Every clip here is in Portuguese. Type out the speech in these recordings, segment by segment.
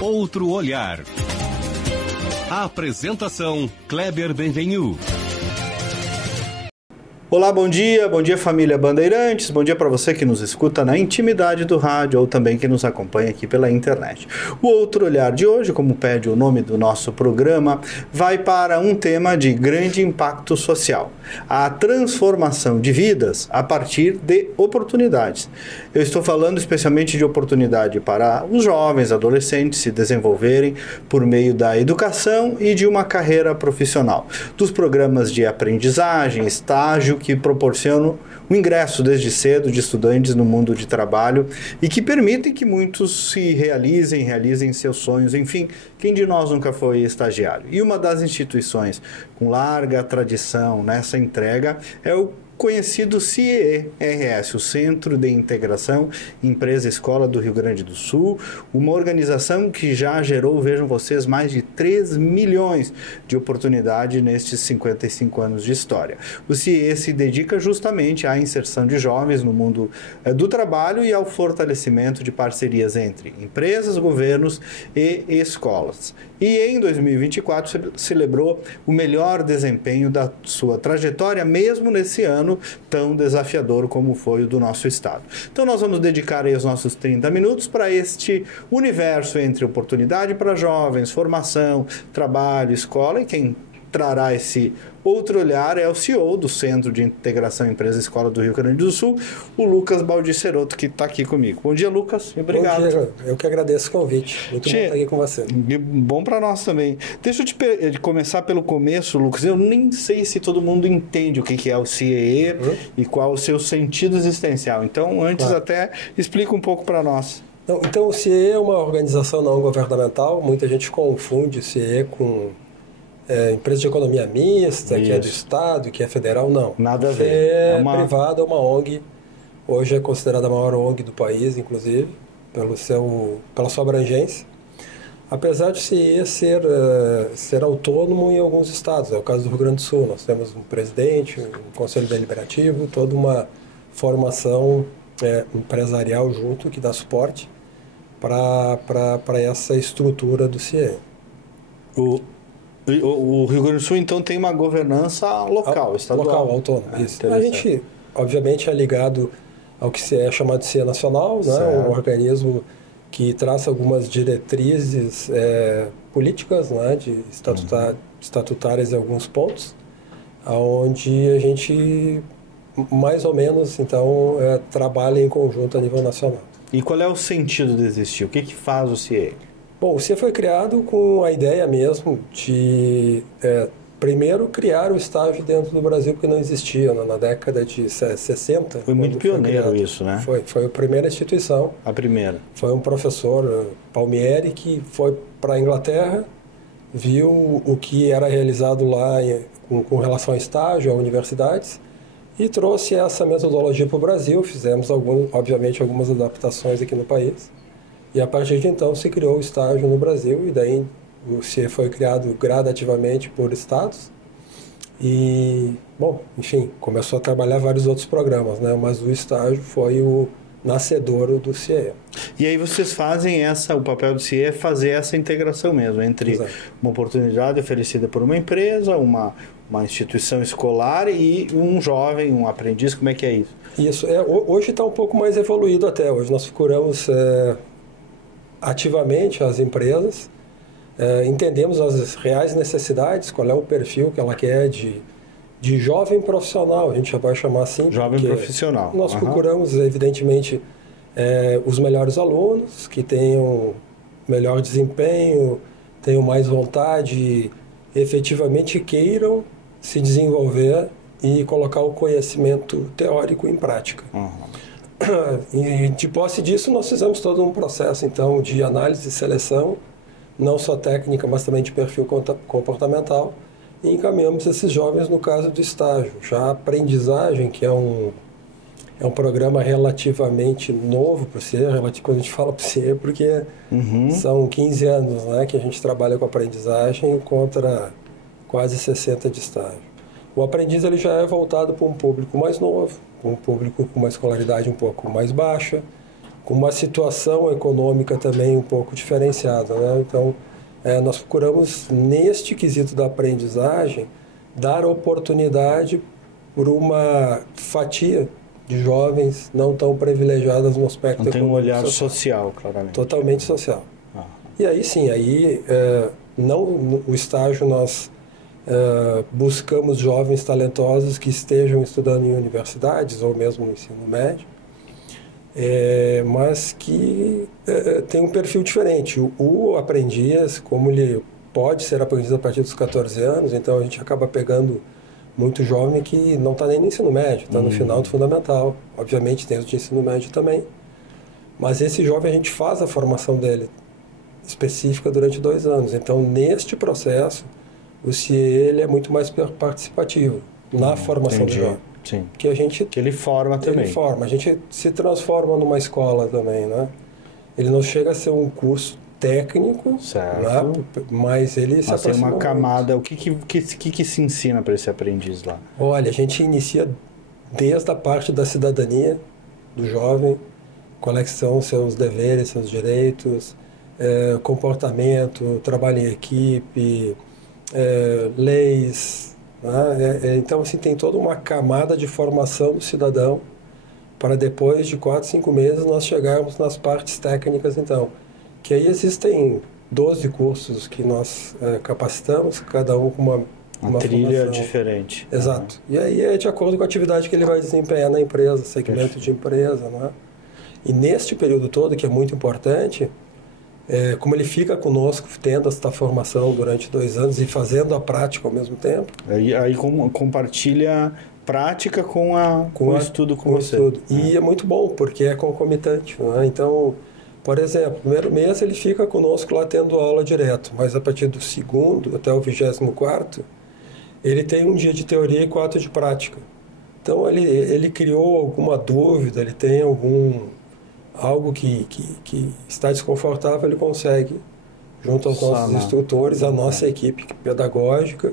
Outro olhar. A apresentação Kleber Benvenu. Olá, bom dia família Bandeirantes, bom dia para você que nos escuta na intimidade do rádio ou também que nos acompanha aqui pela internet. O Outro Olhar de hoje, como pede o nome do nosso programa, vai para um tema de grande impacto social, a transformação de vidas a partir de oportunidades. Eu estou falando especialmente de oportunidade para os jovens, adolescentes se desenvolverem por meio da educação e de uma carreira profissional, dos programas de aprendizagem, estágio, que proporcionam o ingresso desde cedo de estudantes no mundo de trabalho e que permitem que muitos se realizem seus sonhos. Enfim, quem de nós nunca foi estagiário? E uma das instituições com larga tradição nessa entrega é o conhecido CIE-RS, o Centro de Integração Empresa-Escola do Rio Grande do Sul, uma organização que já gerou, vejam vocês, mais de 3 milhões de oportunidades nestes 55 anos de história. O CIE se dedica justamente à inserção de jovens no mundo do trabalho e ao fortalecimento de parcerias entre empresas, governos e escolas. E em 2024 celebrou o melhor desempenho da sua trajetória, mesmo nesse ano tão desafiador como foi o do nosso estado. Então nós vamos dedicar aí os nossos 30 minutos para este universo entre oportunidade para jovens, formação, trabalho, escola, e quem trará esse outro olhar é o CEO do Centro de Integração Empresa-Escola do Rio Grande do Sul, o Lucas Baldiceroto, que está aqui comigo. Bom dia, Lucas, e obrigado. Bom dia, eu que agradeço o convite. Muito bom estar aqui com você. Bom para nós também. Deixa eu começar pelo começo, Lucas. Eu nem sei se todo mundo entende o que é o CIE e qual o seu sentido existencial. Então, antes até explica um pouco para nós. Então, o CIE é uma organização não governamental. Muita gente confunde o CIE com empresa de economia mista, que é do Estado, que é federal, não. Nada a ver. É privada, é uma ONG. Hoje é considerada a maior ONG do país, inclusive, pela sua abrangência. Apesar de ser autônomo em alguns estados. É o caso do Rio Grande do Sul. Nós temos um presidente, um conselho deliberativo, toda uma formação empresarial junto que dá suporte para essa estrutura do CIE. O Rio Grande do Sul, então, tem uma governança local, estadual. Local, autônomo, isso. A gente, obviamente, é ligado ao que é chamado de CIE Nacional, né? Um organismo que traça algumas diretrizes políticas, né? Estatutárias em alguns pontos, onde a gente, mais ou menos, então, trabalha em conjunto a nível nacional. E qual é o sentido de existir? O que faz o CIE? Bom, o CIE foi criado com a ideia mesmo de, primeiro, criar o estágio dentro do Brasil, porque não existia na década de 60. Foi muito pioneiro isso, né? Foi a primeira instituição. A primeira. Foi um professor, Palmieri, que foi para a Inglaterra, viu o que era realizado lá com relação a estágio, a universidades, e trouxe essa metodologia para o Brasil. Fizemos, obviamente, algumas adaptações aqui no país. E a partir de então se criou o estágio no Brasil e daí o CIE foi criado gradativamente por estados e, bom, enfim, começou a trabalhar vários outros programas, né? Mas o estágio foi o nascedouro do CIE. E aí vocês fazem o papel do CIE é fazer essa integração mesmo entre uma oportunidade oferecida por uma empresa, uma instituição escolar e um jovem, um aprendiz, como é que é isso? Isso, hoje está um pouco mais evoluído até, hoje nós procuramos ativamente as empresas, entendemos as reais necessidades, qual é o perfil que ela quer de jovem profissional, a gente já vai chamar assim. Jovem profissional. Nós procuramos, evidentemente, os melhores alunos, que tenham melhor desempenho, tenham mais vontade, efetivamente queiram se desenvolver e colocar o conhecimento teórico em prática. E de posse disso, nós fizemos todo um processo, então, de análise e seleção, não só técnica, mas também de perfil comportamental, e encaminhamos esses jovens no caso do estágio. Já a aprendizagem, que é um programa relativamente novo para o CIE, quando a gente fala para o CIE, porque são 15 anos, né, que a gente trabalha com aprendizagem contra quase 60 de estágio. O aprendiz ele já é voltado para um público mais novo, um público com uma escolaridade um pouco mais baixa, com uma situação econômica também um pouco diferenciada, né? Então, nós procuramos, neste quesito da aprendizagem, dar oportunidade por uma fatia de jovens não tão privilegiadas no aspecto econômico. Não tem um olhar social, claramente. Totalmente social. E aí sim, o estágio nós buscamos jovens talentosos que estejam estudando em universidades ou mesmo no ensino médio, mas que tem um perfil diferente. O aprendiz, como ele pode ser aprendiz a partir dos 14 anos, então a gente acaba pegando muito jovem que não está nem no ensino médio, está no final do fundamental. Obviamente tem os de ensino médio também, mas esse jovem a gente faz a formação dele específica durante 2 anos. Então, neste processo, o CIE ele é muito mais participativo na formação do jovem. Sim. Que ele forma também. Ele forma. A gente se transforma numa escola também, né? Ele não chega a ser um curso técnico, certo, né? Mas ele se aproxima tem uma camada. muito. O que se ensina para esse aprendiz lá? Olha, a gente inicia desde a parte da cidadania do jovem, quais são seus deveres, seus direitos, comportamento, trabalho em equipe, leis, né? Então, assim, tem toda uma camada de formação do cidadão para depois de 4, 5 meses nós chegarmos nas partes técnicas, então. Que aí existem 12 cursos que nós capacitamos, cada um com uma trilha formação diferente. Exato. E aí é de acordo com a atividade que ele vai desempenhar na empresa, segmento de empresa, né? E neste período todo, que é muito importante, como ele fica conosco, tendo esta formação durante 2 anos e fazendo a prática ao mesmo tempo. Aí compartilha prática com o estudo com você. Estudo. E é muito bom, porque é concomitante, né? Então, por exemplo, no primeiro mês ele fica conosco lá tendo aula direto, mas a partir do 2º até o 24º, ele tem um dia de teoria e 4 de prática. Então, ele criou alguma dúvida, ele tem algo que está desconfortável, ele consegue, junto aos nossos instrutores, a nossa equipe pedagógica,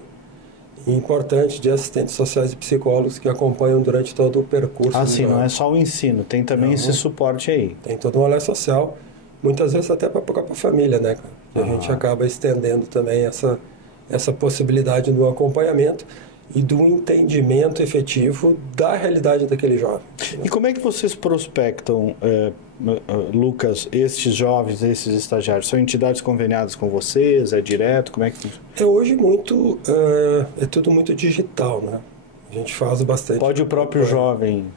e importante, de assistentes sociais e psicólogos que acompanham durante todo o percurso. Sim, não é só o ensino, tem também esse suporte aí. Tem todo um olhar social, muitas vezes até para a própria família, né? Que a gente acaba estendendo também essa possibilidade do acompanhamento e do entendimento efetivo da realidade daquele jovem. E como é que vocês prospectam, Lucas, estes jovens, esses estagiários? São entidades conveniadas com vocês? É direto? Como é que funciona? Hoje é tudo muito digital, né? A gente faz bastante. Pode o próprio jovem?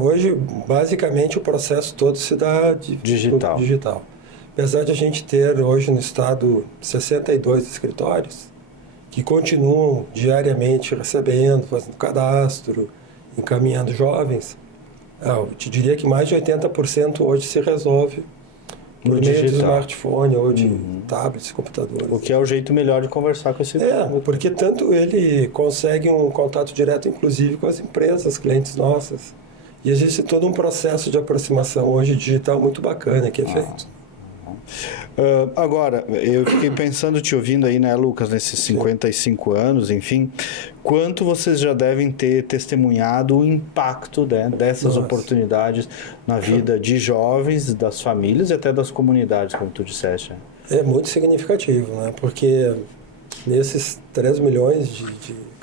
Hoje, basicamente, o processo todo se dá digital. Apesar de a gente ter hoje no estado 62 escritórios, que continuam diariamente recebendo, fazendo cadastro, encaminhando jovens, eu te diria que mais de 80% hoje se resolve por meio de smartphone ou de tablets, computadores. O que é o jeito melhor de conversar com esse público. Porque tanto ele consegue um contato direto, inclusive, com as empresas, clientes nossas. E existe todo um processo de aproximação hoje digital muito bacana que é feito. Agora, eu fiquei pensando, te ouvindo aí, né, Lucas, nesses 55 anos, enfim, quanto vocês já devem ter testemunhado o impacto, né, dessas oportunidades na vida de jovens, das famílias e até das comunidades, como tu disseste. É muito significativo, né, porque nesses 3 milhões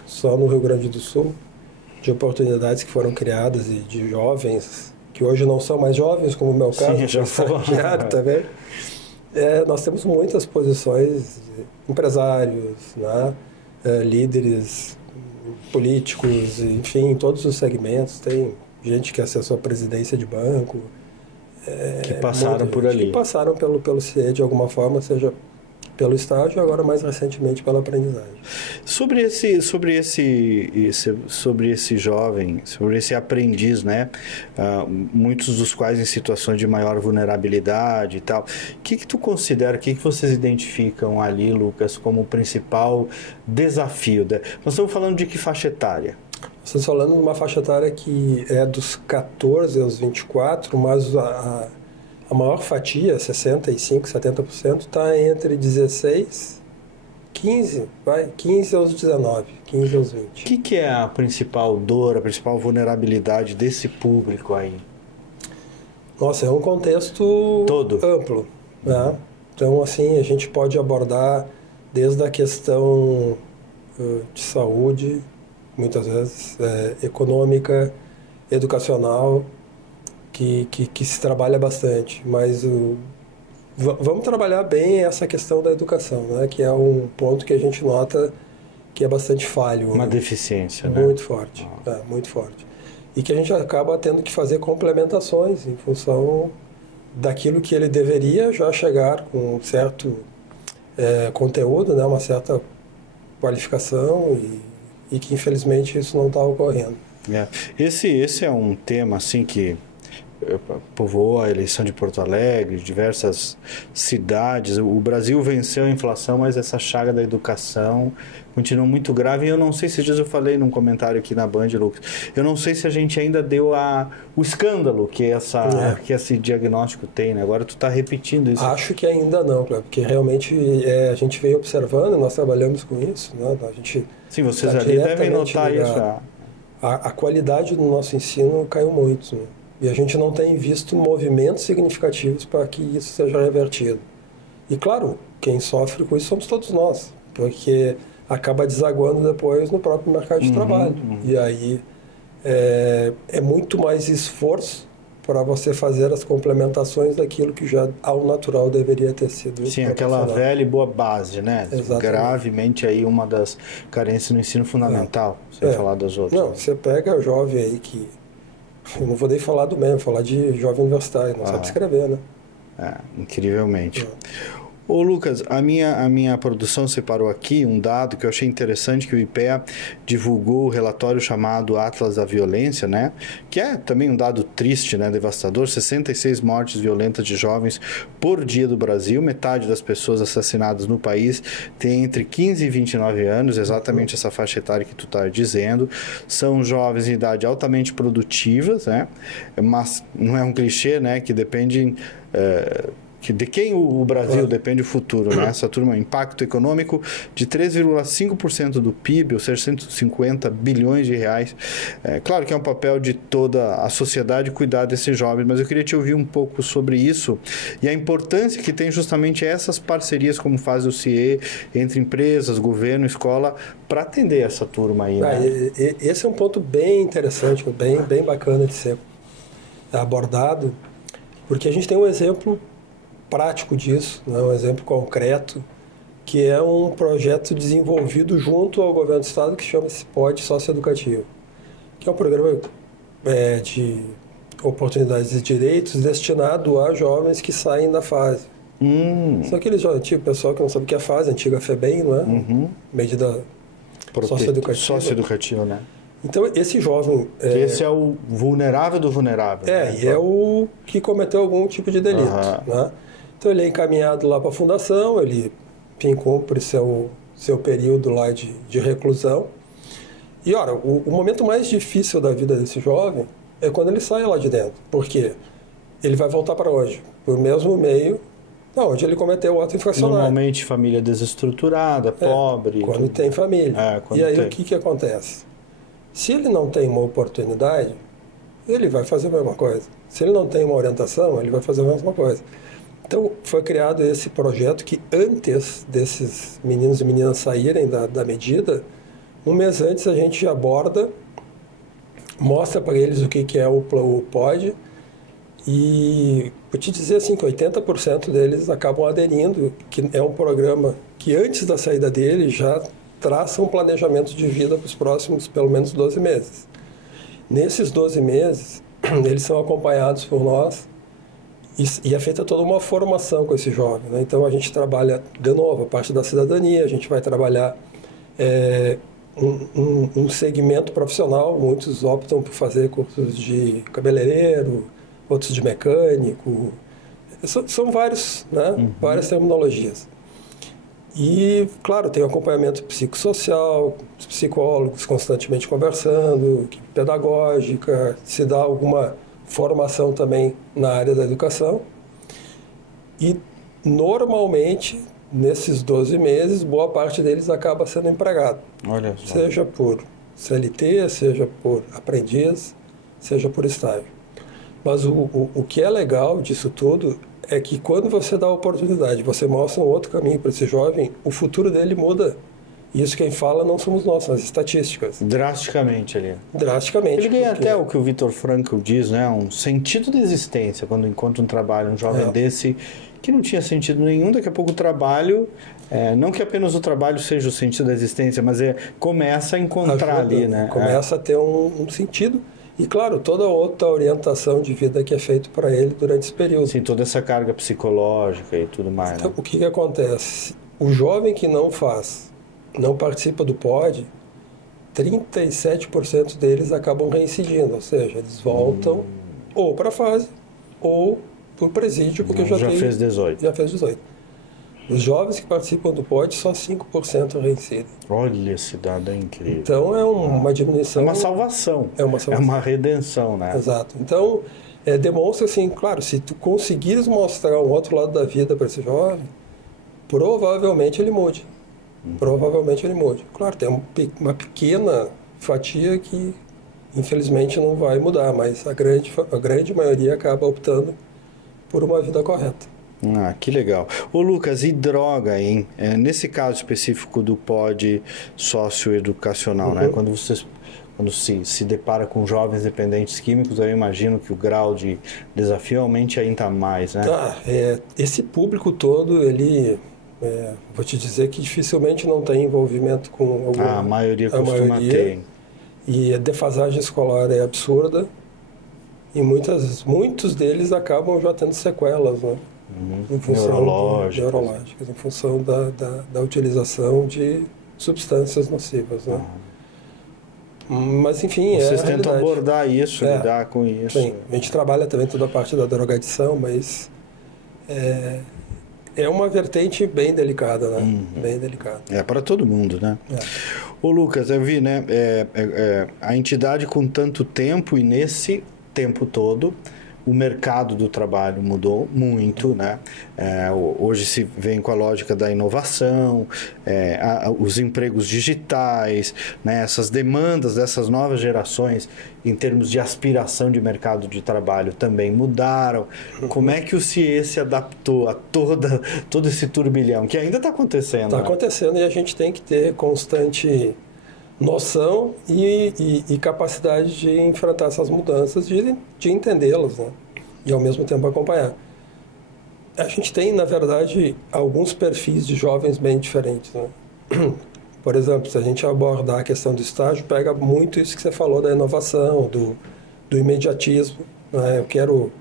só no Rio Grande do Sul, de oportunidades que foram criadas e de jovens que hoje não são mais jovens, como o meu caso, já foi criado também. Nós temos muitas posições, empresários, né? Líderes políticos, enfim, em todos os segmentos. Tem gente que acessou a presidência de banco. Que passaram por ali. Que passaram pelo CIE de alguma forma, seja pelo estágio e agora mais recentemente pela aprendizagem. Sobre esse jovem, sobre esse aprendiz, né? Muitos dos quais em situações de maior vulnerabilidade e tal. O que tu considera, o que vocês identificam ali, Lucas, como o principal desafio? Nós estamos falando de que faixa etária? Estamos falando de uma faixa etária que é dos 14 aos 24, mas a maior fatia, 65%, 70%, está entre 16, 15 aos 19, 15 aos 20. O que é a principal dor, a principal vulnerabilidade desse público aí? Nossa, é um contexto todo amplo, né? Então, assim, a gente pode abordar desde a questão de saúde, muitas vezes, econômica, educacional, que se trabalha bastante, mas vamos trabalhar bem essa questão da educação, né? Que é um ponto que a gente nota que é bastante falho. Uma deficiência, né? Muito forte, muito forte. E que a gente acaba tendo que fazer complementações em função daquilo que ele deveria já chegar com um certo conteúdo, né? Uma certa qualificação e que infelizmente isso não está ocorrendo. Esse é um tema assim que povoou a eleição de Porto Alegre, diversas cidades. O Brasil venceu a inflação, mas essa chaga da educação continua muito grave. E eu não sei, esses dias eu falei num comentário aqui na Band, Lucas, eu não sei se a gente ainda deu o escândalo que esse diagnóstico tem, né? Agora tu está repetindo isso. Acho que ainda não, porque realmente a gente veio observando, nós trabalhamos com isso, né? A gente Sim, vocês ali devem notar isso. A qualidade do nosso ensino caiu muito, né? E a gente não tem visto movimentos significativos para que isso seja revertido. E, claro, quem sofre com isso somos todos nós, porque acaba desaguando depois no próprio mercado de trabalho. E aí é muito mais esforço para você fazer as complementações daquilo que já ao natural deveria ter sido. Sim, aquela velha e boa base, né? Exatamente. Gravemente aí uma das carências no ensino fundamental, sem falar das outras. Não, você pega o jovem aí que... Eu não vou nem falar do MEM, vou falar de jovem universitário, não sabe escrever, né? Incrivelmente. Ô Lucas, a minha produção separou aqui um dado que eu achei interessante, que o IPEA divulgou o relatório chamado Atlas da Violência, né? Que é também um dado triste, né? Devastador, 66 mortes violentas de jovens por dia do Brasil, metade das pessoas assassinadas no país tem entre 15 e 29 anos, exatamente essa faixa etária que tu está dizendo, são jovens em idade altamente produtivas, né? Mas não é um clichê, né? Que dependem... de quem o Brasil depende o futuro, né? Essa turma, impacto econômico de 3,5% do PIB, ou seja, 150 bilhões de reais. Claro que é um papel de toda a sociedade cuidar desses jovens, mas eu queria te ouvir um pouco sobre isso e a importância que tem justamente essas parcerias, como faz o CIE, entre empresas, governo, escola, para atender essa turma aí, né? Esse é um ponto bem interessante, bem bacana de ser abordado, porque a gente tem um exemplo prático disso, né? Um exemplo concreto, que é um projeto desenvolvido junto ao governo do estado que chama-se POD Socioeducativo, que é um programa de oportunidades e direitos destinado a jovens que saem da fase. São aqueles jovens, tipo, pessoal que não sabe o que é a fase, a antiga FEBEM, não é? Medida socioeducativa, né? Então, esse jovem... esse é o vulnerável do vulnerável. Né? E é o que cometeu algum tipo de delito, né? Então, ele é encaminhado lá para a fundação, ele, enfim, cumpre seu período lá de reclusão. E, ora, o momento mais difícil da vida desse jovem é quando ele sai lá de dentro. Por quê? Ele vai voltar para onde? Para o mesmo meio onde ele cometeu o ato infracionário. Normalmente, família desestruturada, pobre. Quando tem família. E aí, o que acontece? Se ele não tem uma oportunidade, ele vai fazer a mesma coisa. Se ele não tem uma orientação, ele vai fazer a mesma coisa. Então, foi criado esse projeto que, antes desses meninos e meninas saírem da medida, um mês antes a gente aborda, mostra para eles o que é o POD, e vou te dizer assim, que 80% deles acabam aderindo, que é um programa que, antes da saída dele, já traça um planejamento de vida para os próximos, pelo menos, 12 meses. Nesses 12 meses, eles são acompanhados por nós, e é feita toda uma formação com esse jovem, né? Então, a gente trabalha, de novo, a parte da cidadania, a gente vai trabalhar um segmento profissional. Muitos optam por fazer cursos de cabeleireiro, outros de mecânico. São vários, né? Várias terminologias. E, claro, tem acompanhamento psicossocial, os psicólogos constantemente conversando, equipe pedagógica, se dá alguma formação também na área da educação. E, normalmente, nesses 12 meses, boa parte deles acaba sendo empregado. Olha só. Seja por CLT, seja por aprendiz, seja por estágio. Mas o que é legal disso tudo é que quando você dá a oportunidade, você mostra um outro caminho para esse jovem, o futuro dele muda. E isso quem fala não somos nós, são as estatísticas. Drasticamente ali. Drasticamente. Ele ganha até o que o Viktor Frankl diz, né? Um sentido de existência quando encontra um trabalho, um jovem desse que não tinha sentido nenhum. Daqui a pouco o trabalho, não que apenas o trabalho seja o sentido da existência, mas começa a encontrar ali, né? Começa a ter um sentido. E, claro, toda outra orientação de vida que é feita para ele durante esse período. Sim, toda essa carga psicológica e tudo mais. Então, né? o que acontece? O jovem que não participa do POD, 37% deles acabam reincidindo, ou seja, eles voltam ou para a fase ou por presídio, porque já fez 18. Já fez 18. Os jovens que participam do POD, só 5% reincidem. Olha, esse dado é incrível. Então é uma diminuição. É uma salvação. É uma salvação. É uma redenção, né? Exato. Então, demonstra assim, claro, se tu conseguires mostrar um outro lado da vida para esse jovem, provavelmente ele mude. Provavelmente ele mude. Claro, tem uma pequena fatia que infelizmente não vai mudar, mas a grande maioria acaba optando por uma vida correta. Ah, que legal. Ô Lucas, e droga, hein? Nesse caso específico do POD socioeducacional, né? Quando se depara com jovens dependentes químicos, eu imagino que o grau de desafio aumente ainda mais, né? Esse público todo, ele... vou te dizer que dificilmente não tem envolvimento com algum... A maioria costuma ter. E a defasagem escolar é absurda e muitos deles acabam já tendo sequelas, né? Em função neurológicas, em função da utilização de substâncias nocivas, né? Mas enfim, vocês tentam abordar isso, lidar com isso. Sim, a gente trabalha também toda a parte da drogadição, mas é uma vertente bem delicada, né? Bem delicada. Para todo mundo, né? Ô Lucas, eu vi, né? A entidade com tanto tempo e nesse tempo todo, o mercado do trabalho mudou muito, né? Hoje se vem com a lógica da inovação, os empregos digitais, né? Essas demandas dessas novas gerações em termos de aspiração de mercado de trabalho também mudaram. Como é que o CIE se adaptou a todo esse turbilhão que ainda está acontecendo? Está acontecendo e a gente tem que ter constante noção e capacidade de enfrentar essas mudanças, de entendê-las, né? E ao mesmo tempo acompanhar. A gente tem, na verdade, alguns perfis de jovens bem diferentes, né? Por exemplo, se a gente abordar a questão do estágio, pega muito isso que você falou da inovação, do imediatismo, né? Eu quero...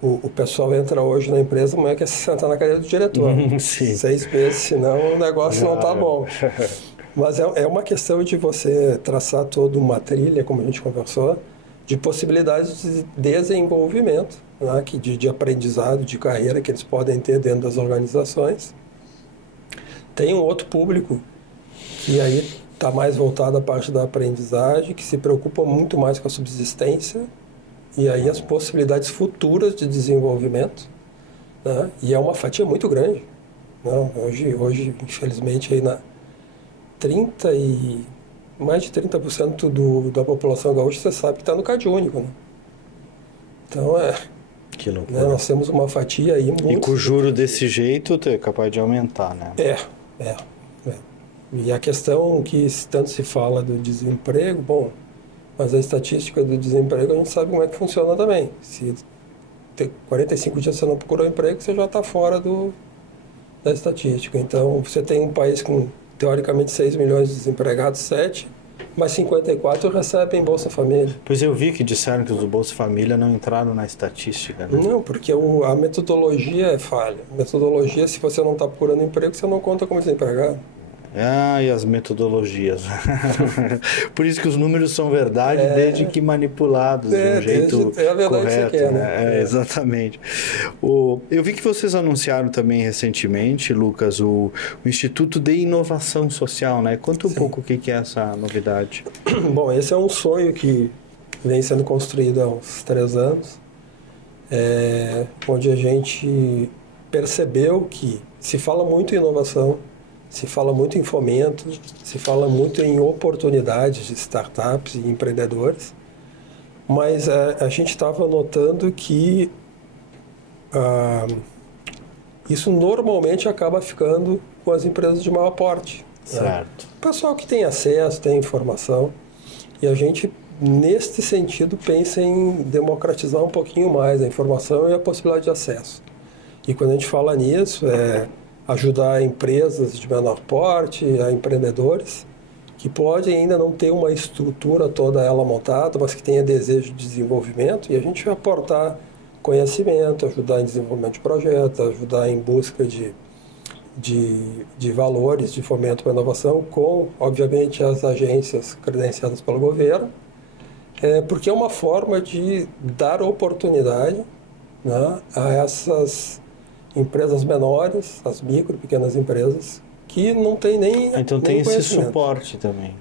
O pessoal entra hoje na empresa, amanhã quer se sentar na cadeira do diretor. 6 meses, senão o negócio não está bom. Mas é uma questão de você traçar toda uma trilha, como a gente conversou, de possibilidades de desenvolvimento, né? de aprendizado, de carreira que eles podem ter dentro das organizações. Tem um outro público que aí está mais voltado à parte da aprendizagem, que se preocupa muito mais com a subsistência e aí as possibilidades futuras de desenvolvimento, né? E é uma fatia muito grande. Né? Hoje, infelizmente, aí mais de 30% da população gaúcha, você sabe que está no CAD único, né? Então, que loucura. Né, nós temos uma fatia aí muito... E com o juro desse jeito, é capaz de aumentar, né? E a questão que tanto se fala do desemprego, bom, mas a estatística do desemprego a gente sabe como é que funciona também. Se tem 45 dias você não procurou emprego, você já está fora da estatística. Então, você tem um país com teoricamente 6 milhões de desempregados, 7, mas 54 recebem Bolsa Família. Pois eu vi que disseram que os do Bolsa Família não entraram na estatística, né? Não, porque a metodologia é falha. A metodologia, se você não está procurando emprego, você não conta como desempregado. E as metodologias. Por isso que os números são verdade, desde que manipulados de um jeito é a verdade correto. Que você quer, né? Exatamente. Eu vi que vocês anunciaram também recentemente, Lucas, o Instituto de Inovação Social, né? Conta um pouco o que é essa novidade. Bom, esse é um sonho que vem sendo construído há uns 3 anos, onde a gente percebeu que se fala muito em inovação, se fala muito em fomento, se fala muito em oportunidades de startups e empreendedores, mas a gente estava notando que isso normalmente acaba ficando com as empresas de maior porte. Certo. O pessoal que tem acesso, tem informação, e a gente, neste sentido, pensa em democratizar um pouquinho mais a informação e a possibilidade de acesso. E quando a gente fala nisso, ajudar empresas de menor porte, a empreendedores, que podem ainda não ter uma estrutura toda ela montada, mas que tenha desejo de desenvolvimento, e a gente vai aportar conhecimento, ajudar em desenvolvimento de projetos, ajudar em busca de valores de fomento para a inovação, com, obviamente, as agências credenciadas pelo governo, porque é uma forma de dar oportunidade, né, a essas empresas menores, as micro e pequenas empresas, que não tem nem Então tem esse suporte também.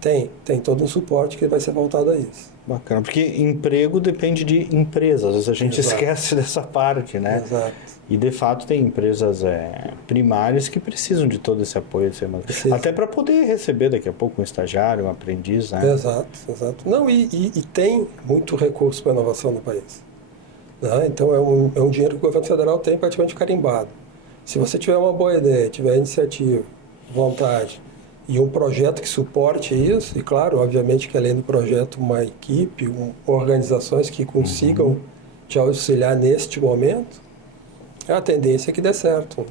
Tem todo um suporte que vai ser voltado a isso. Bacana, porque emprego depende de empresas, às vezes a gente esquece dessa parte, né? Exato. E de fato tem empresas primárias que precisam de todo esse apoio, até para poder receber daqui a pouco um estagiário, um aprendiz, né? Exato. Não, e tem muito recurso para inovação no país. Né? Então é um dinheiro que o governo federal tem praticamente carimbado. Se você tiver uma boa ideia, tiver iniciativa, vontade e um projeto que suporte isso, e claro, obviamente que além do projeto uma equipe, organizações que consigam te auxiliar neste momento, a tendência é que dê certo.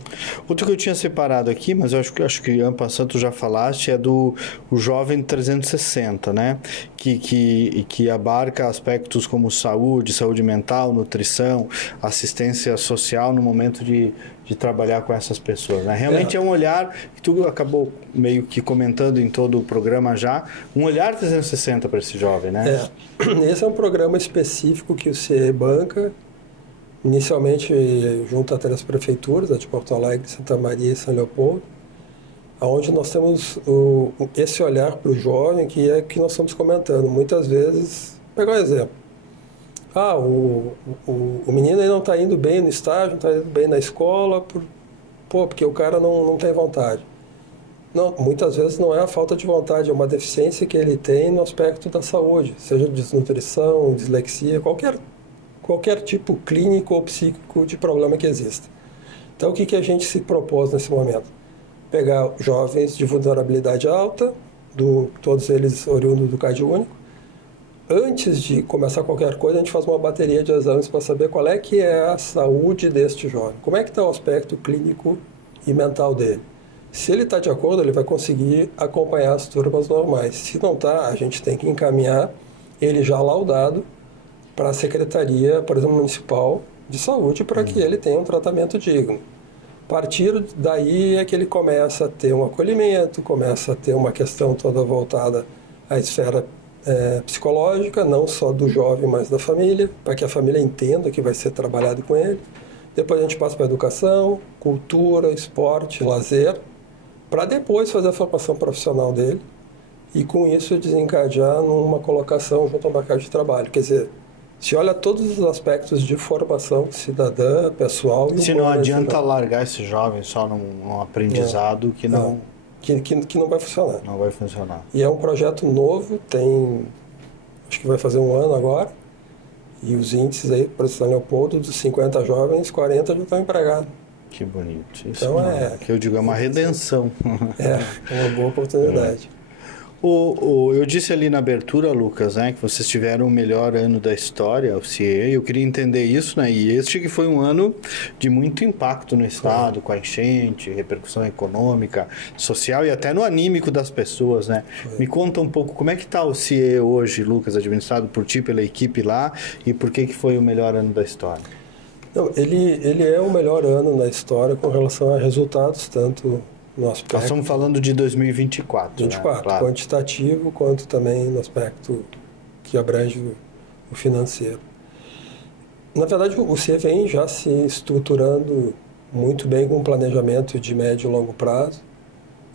Outro que eu tinha separado aqui, mas eu acho que ano passado tu já falaste, é do o Jovem 360, né? Que abarca aspectos como saúde mental, nutrição, assistência social no momento de trabalhar com essas pessoas, né? Realmente é um olhar que tu acabou meio que comentando em todo o programa já, um olhar 360 para esse jovem, né? Esse é um programa específico que o CIE banca, inicialmente junto a 3 prefeituras, a de Porto Alegre, Santa Maria e São Leopoldo, onde nós temos esse olhar para o jovem, que é que nós estamos comentando. Muitas vezes, pegar um exemplo, o menino aí não está indo bem no estágio, não está indo bem na escola, porque o cara não tem vontade. Não, muitas vezes não é a falta de vontade, é uma deficiência que ele tem no aspecto da saúde, seja desnutrição, dislexia, qualquer tipo clínico ou psíquico de problema que exista. Então, o que a gente se propôs nesse momento? Pegar jovens de vulnerabilidade alta, todos eles oriundos do CAD único. Antes de começar qualquer coisa, a gente faz uma bateria de exames para saber qual é que é a saúde deste jovem. Como é que está o aspecto clínico e mental dele? Se ele está de acordo, ele vai conseguir acompanhar as turmas normais. Se não está, a gente tem que encaminhar ele já laudado para a Secretaria, por exemplo, Municipal de Saúde, para que ele tenha um tratamento digno. A partir daí é que ele começa a ter um acolhimento, começa a ter uma questão toda voltada à esfera psicológica, não só do jovem, mas da família, para que a família entenda que vai ser trabalhado com ele. Depois a gente passa para a educação, cultura, esporte, lazer, para depois fazer a formação profissional dele e com isso desencadear numa colocação junto ao mercado de trabalho. Quer dizer, se olha todos os aspectos de formação cidadã, pessoal... Se não adianta largar esse jovem só num aprendizado que não... Que não vai funcionar. Não vai funcionar. E é um projeto novo, acho que vai fazer 1 ano agora, e os índices aí, para São Leopoldo, dos 50 jovens, 40 já estão empregados. Que bonito. Isso então que eu digo, é uma redenção. É uma boa oportunidade. Eu disse ali na abertura, Lucas, né, que vocês tiveram o melhor ano da história, o CIE. Eu queria entender isso, né? E este que foi um ano de muito impacto no Estado, com a enchente, repercussão econômica, social e até no anímico das pessoas, né? Me conta um pouco como é que está o CIE hoje, Lucas, administrado por ti, pela equipe lá, e por que foi o melhor ano da história? Não, ele é o melhor ano da história com relação a resultados, tanto no aspecto... Nós estamos falando de 2024, né? Claro. Quantitativo, quanto também no aspecto que abrange o financeiro. Na verdade, o CIE vem já se estruturando muito bem com um planejamento de médio e longo prazo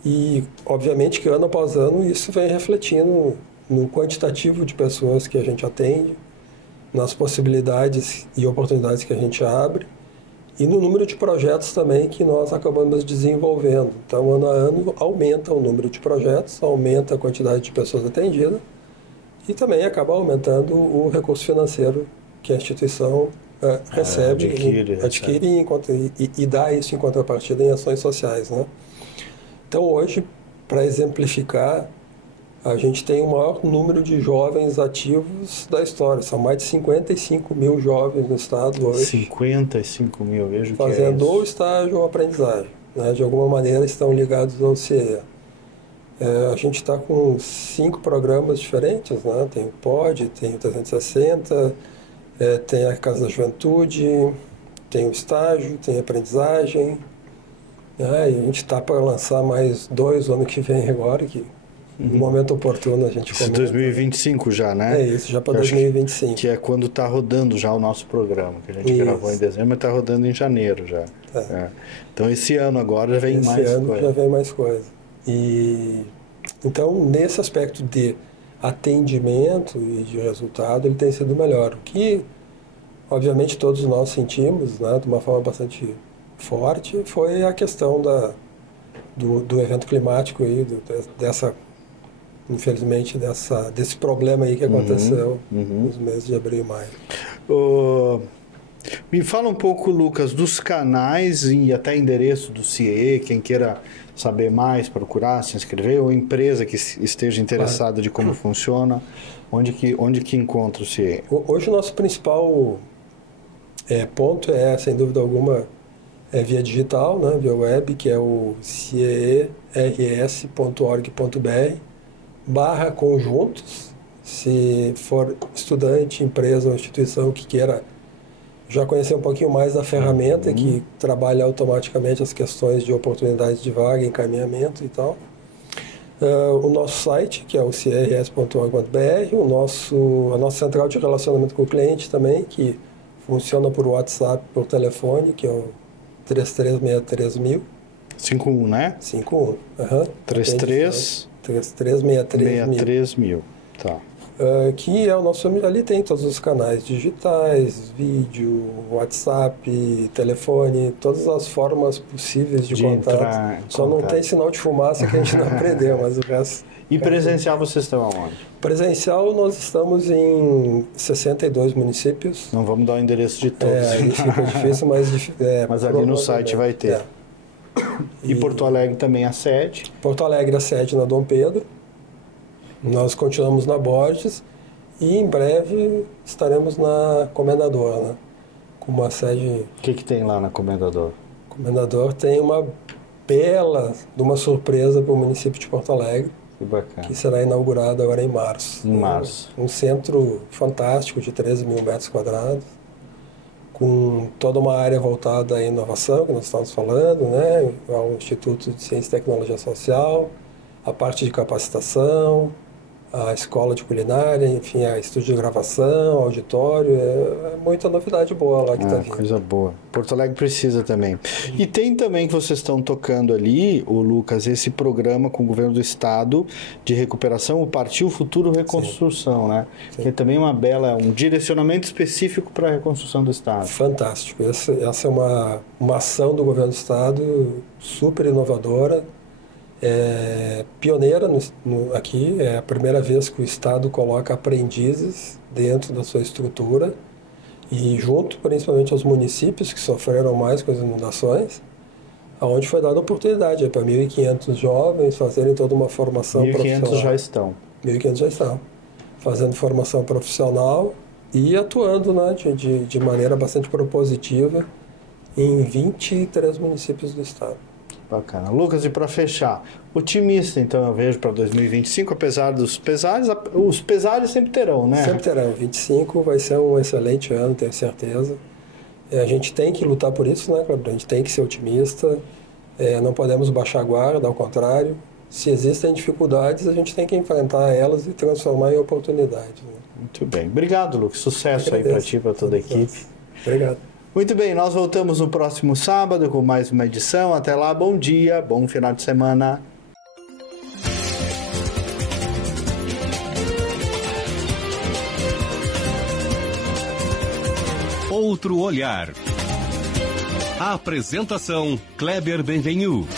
e, obviamente, que ano após ano isso vem refletindo no quantitativo de pessoas que a gente atende, nas possibilidades e oportunidades que a gente abre e no número de projetos também que nós acabamos desenvolvendo. Então, ano a ano, aumenta o número de projetos, aumenta a quantidade de pessoas atendidas e também acaba aumentando o recurso financeiro que a instituição recebe, adquire e dá isso em contrapartida em ações sociais, né? Então, hoje, para exemplificar, a gente tem o maior número de jovens ativos da história. São mais de 55 mil jovens no estado hoje. 55 mil, vejo que fazendo ou estágio ou aprendizagem. Né? De alguma maneira estão ligados ao CIE. A gente está com 5 programas diferentes, né? Tem o POD, tem o 360, tem a Casa da Juventude, tem o estágio, tem a aprendizagem. E a gente está para lançar mais 2 no ano que vem agora, que no momento oportuno a gente comenta. 2025 já, né? É isso, já para 2025. Que é quando está rodando já o nosso programa, que a gente gravou em dezembro, mas está rodando em janeiro já. Então esse ano agora já vem mais coisa. Esse ano já vem mais coisa. E então, nesse aspecto de atendimento e de resultado, ele tem sido melhor. O que, obviamente, todos nós sentimos, né, de uma forma bastante forte, foi a questão do evento climático aí, infelizmente, desse problema aí que aconteceu nos meses de abril e maio. Me fala um pouco, Lucas, dos canais e até endereço do CIE, quem queira saber mais, procurar, se inscrever, ou empresa que esteja interessada de como funciona, onde que encontra o CIE? Hoje o nosso principal ponto sem dúvida alguma, via digital, né, via web, que é o ciers.org.br/conjuntos. Se for estudante, empresa ou instituição que queira já conhecer um pouquinho mais da ferramenta, que trabalha automaticamente as questões de oportunidades de vaga, encaminhamento e tal. O nosso site, que é o ciers.org.br, a nossa central de relacionamento com o cliente também, que funciona por WhatsApp, por telefone, que é o 3363.000. 51, né? 51. 3363.000. Tá. Que é o nosso... Ali tem todos os canais digitais, vídeo, WhatsApp, telefone, todas as formas possíveis de contato. Só não tem sinal de fumaça que a gente não aprendeu, mas o resto... E presencial vocês estão aonde? Presencial nós estamos em 62 municípios. Não vamos dar o endereço de todos. Fica difícil, mas ali no site vai ter. E Porto Alegre também a sede? Porto Alegre a sede na Dom Pedro. Nós continuamos na Borges e em breve estaremos na Comendador, né? Com uma sede... O que tem lá na Comendador? Comendador tem uma uma surpresa para o município de Porto Alegre. Que bacana. Que será inaugurado agora em março. Em março. Um centro fantástico de 13 mil metros quadrados, com toda uma área voltada à inovação, que nós estamos falando, né? Ao Instituto de Ciência e Tecnologia Social, a parte de capacitação, a escola de culinária, enfim, a estúdio de gravação, auditório, muita novidade boa lá que está vindo. Coisa boa. Porto Alegre precisa também. E tem também que vocês estão tocando ali, o Lucas, esse programa com o governo do estado de recuperação, o Partiu Futuro Reconstrução, né? Sim. Que é também um direcionamento específico para a reconstrução do estado. Fantástico. Essa é uma ação do governo do estado super inovadora, pioneira aqui. É a primeira vez que o Estado coloca aprendizes dentro da sua estrutura e junto principalmente aos municípios que sofreram mais com as inundações, onde foi dada oportunidade para 1.500 jovens fazerem toda uma formação profissional. 1.500 já estão. 1.500 já estão. Fazendo formação profissional e atuando, né, de maneira bastante propositiva em 23 municípios do Estado. Bacana. Lucas, e para fechar, otimista então eu vejo para 2025, apesar dos pesares, os pesares sempre terão, né? Sempre terão. 25 vai ser um excelente ano, tenho certeza. A gente tem que lutar por isso, né, Cleber? A gente tem que ser otimista, não podemos baixar a guarda, ao contrário. Se existem dificuldades, a gente tem que enfrentar elas e transformar em oportunidades. Né? Muito bem. Obrigado, Lucas. Sucesso aí para ti e para toda a equipe. Obrigado. Muito bem, nós voltamos no próximo sábado com mais uma edição. Até lá, bom dia, bom final de semana. Outro olhar. Apresentação Kleber Benvenu.